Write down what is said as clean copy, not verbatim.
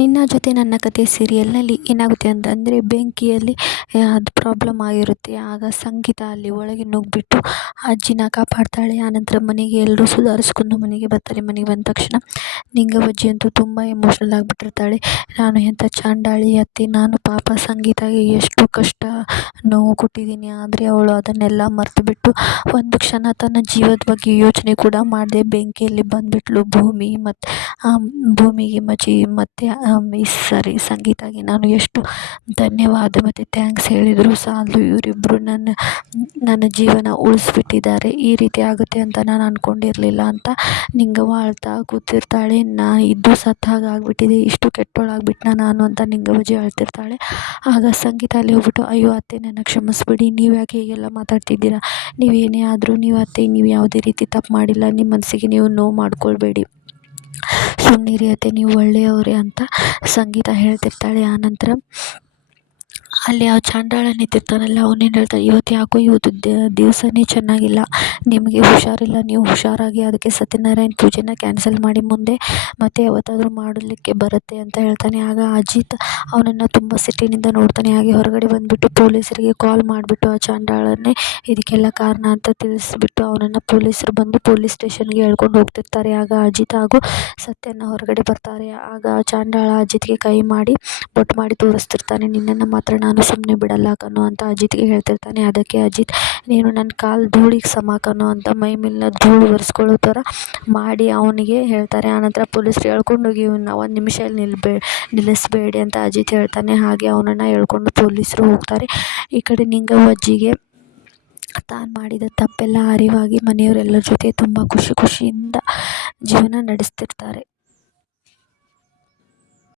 ನಿನ್ನ ಜೊತೆ ನನ್ನ ಕತೆ ಸೀರಿಯಲ್ನಲ್ಲಿ ಏನಾಗುತ್ತೆ ಅಂತಂದರೆ ಬೆಂಕಿಯಲ್ಲಿ ಅದು ಪ್ರಾಬ್ಲಮ್ ಆಗಿರುತ್ತೆ. ಆಗ ಸಂಗೀತ ಅಲ್ಲಿ ಒಳಗೆ ನುಗ್ಗಿಬಿಟ್ಟು ಅಜ್ಜಿನ ಕಾಪಾಡ್ತಾಳೆ. ಆನಂತರ ಮನೆಗೆ ಎಲ್ಲರೂ ಸುಧಾರಿಸ್ಕೊಂಡು ಮನೆಗೆ ಬರ್ತಾರೆ. ಮನೆಗೆ ಬಂದ ತಕ್ಷಣ ನಿಂಗವ್ವಜ್ಜಿ ಅಂತೂ ತುಂಬ ಎಮೋಷ್ನಲ್ ಆಗಿಬಿಟ್ಟಿರ್ತಾಳೆ. ನಾನು ಎಂಥ ಚಾಂಡಾಳಿ ಅತ್ತೆ, ನಾನು ಪಾಪ ಸಂಗೀತಾಗೆ ಎಷ್ಟು ಕಷ್ಟ ನೋವು ಕೊಟ್ಟಿದ್ದೀನಿ. ಆದರೆ ಅವಳು ಅದನ್ನೆಲ್ಲ ಮರೆತುಬಿಟ್ಟು ಒಂದು ಕ್ಷಣ ತನ್ನ ಜೀವದ ಬಗ್ಗೆ ಯೋಚನೆ ಕೂಡ ಮಾಡದೆ ಬೆಂಕಿಯಲ್ಲಿ ಬಂದುಬಿಟ್ಲು. ಭೂಮಿಗೆ ಮತ್ತು ಸಂಗೀತಾಗೆ ನಾನು ಎಷ್ಟು ಧನ್ಯವಾದ ಮತ್ತು ಥ್ಯಾಂಕ್ಸ್ ಹೇಳಿದರೂ ಸಾಲದು. ಇವರಿಬ್ಬರು ನನ್ನ ಜೀವನ ಉಳಿಸ್ಬಿಟ್ಟಿದ್ದಾರೆ. ಈ ರೀತಿ ಆಗುತ್ತೆ ಅಂತ ನಾನು ಅಂದ್ಕೊಂಡಿರಲಿಲ್ಲ ಅಂತ ನಿಂಗವ್ವ ಅಳ್ತಾ ಕೂತಿರ್ತಾಳೆ. ಇದ್ದು ಸತ್ತ ಹಾಗೆ ಆಗಿಬಿಟ್ಟಿದೆ, ಇಷ್ಟು ಕೆಟ್ಟೋಳಾಗ್ಬಿಟ್ನಾ ನಾನು ಅಂತ ನಿಂಗವ್ವಜ್ಜಿ ಅಳ್ತಿರ್ತಾಳೆ. ಆಗ ಸಂಗೀತ ಅಲ್ಲಿ ಹೋಗ್ಬಿಟ್ಟು, ಅಯ್ಯೋ ಅತ್ತೆ, ನನ್ನ ಕ್ಷಮಿಸ್ಬಿಡಿ, ನೀವು ಯಾಕೆ ಹೀಗೆಲ್ಲ ಮಾತಾಡ್ತಿದ್ದೀರಾ? ನೀವೇನೇ ಆದರೂ ನೀವು ಯಾವುದೇ ರೀತಿ ತಪ್ಪು ಮಾಡಿಲ್ಲ, ನಿಮ್ಮ ಮನಸ್ಸಿಗೆ ನೀವು ನೋವು ಮಾಡ್ಕೊಳ್ಬೇಡಿ, ಸುಮ್ಮನಿರಿ ಅತ್ತೆ, ನೀವು ಒಳ್ಳೆಯವರೇ ಅಂತ ಸಂಗೀತ ಹೇಳ್ತಿರ್ತಾಳೆ. ಆನಂತರ ಅಲ್ಲಿ ಆ ಚಾಂಡಾಳ ನಿಂತಿರ್ತಾನಲ್ಲ, ಅವನೇನು ಹೇಳ್ತಾನೆ, ಇವತ್ತು ದಿವಸನೇ ಚೆನ್ನಾಗಿಲ್ಲ, ನಿಮಗೆ ಹುಷಾರಿಲ್ಲ, ನೀವು ಹುಷಾರಾಗಿ ಅದಕ್ಕೆ ಸತ್ಯನಾರಾಯಣ ಪೂಜೆನ ಕ್ಯಾನ್ಸಲ್ ಮಾಡಿ ಮುಂದೆ ಮತ್ತೆ ಯಾವತ್ತಾದರೂ ಮಾಡಲಿಕ್ಕೆ ಬರುತ್ತೆ ಅಂತ ಹೇಳ್ತಾನೆ. ಆಗ ಅಜಿತ್ ಅವನನ್ನು ತುಂಬ ಸಿಟ್ಟಿನಿಂದ ನೋಡ್ತಾನೆ. ಹಾಗೆ ಹೊರಗಡೆ ಬಂದುಬಿಟ್ಟು ಪೊಲೀಸರಿಗೆ ಕಾಲ್ ಮಾಡಿಬಿಟ್ಟು ಆ ಚಾಂಡಾಳನ್ನೇ ಇದಕ್ಕೆಲ್ಲ ಕಾರಣ ಅಂತ ತಿಳಿಸ್ಬಿಟ್ಟು ಅವನನ್ನು ಪೊಲೀಸರು ಬಂದು ಪೊಲೀಸ್ ಸ್ಟೇಷನ್ಗೆ ಎಳ್ಕೊಂಡು ಹೋಗ್ತಿರ್ತಾರೆ. ಆಗ ಅಜಿತ್ ಹಾಗೂ ಸತ್ಯನ ಹೊರಗಡೆ ಬರ್ತಾರೆ. ಆಗ ಚಾಂಡಾಳ ಅಜಿತ್ಗೆ ಕೈ ಮಾಡಿ ಬೊಟ್ಟು ಮಾಡಿ ತೋರಿಸ್ತಿರ್ತಾನೆ. ನಿನ್ನನ್ನು ಮಾತ್ರ ನಾನು ಸುಮ್ಮನೆ ಬಿಡಲ್ಲ ಕಣೋ ಅಂತ ಅಜಿತ್ಗೆ ಹೇಳ್ತಿರ್ತಾನೆ. ಅದಕ್ಕೆ ಅಜಿತ್, ನೀನು ನನ್ನ ಕಾಲು ಧೂಳಿಗೆ ಸಮ ಕಣೋ ಅಂತ ಮೈ ಮೇಲಿನ ಧೂಳು ಒರೆಸ್ಕೊಳ್ಳೋ ಥರ ಮಾಡಿ ಅವನಿಗೆ ಹೇಳ್ತಾರೆ. ಆನಂತರ ಪೊಲೀಸರು ಎಳ್ಕೊಂಡೋಗಿ ಇವನ್ನ ಒಂದು ನಿಮಿಷ ಇಲ್ಲಿ ನಿಲ್ಲಿಸಬೇಡಿ ಅಂತ ಅಜಿತ್ ಹೇಳ್ತಾನೆ. ಹಾಗೆ ಅವನನ್ನು ಎಳ್ಕೊಂಡು ಪೊಲೀಸರು ಹೋಗ್ತಾರೆ. ಈ ಕಡೆ ನಿಂಗವ್ವಜ್ಜಿಗೆ ತಾನು ಮಾಡಿದ ತಪ್ಪೆಲ್ಲ ಅರಿವಾಗಿ ಮನೆಯವರೆಲ್ಲರ ಜೊತೆ ತುಂಬ ಖುಷಿಯಿಂದ ಜೀವನ ನಡೆಸ್ತಿರ್ತಾರೆ.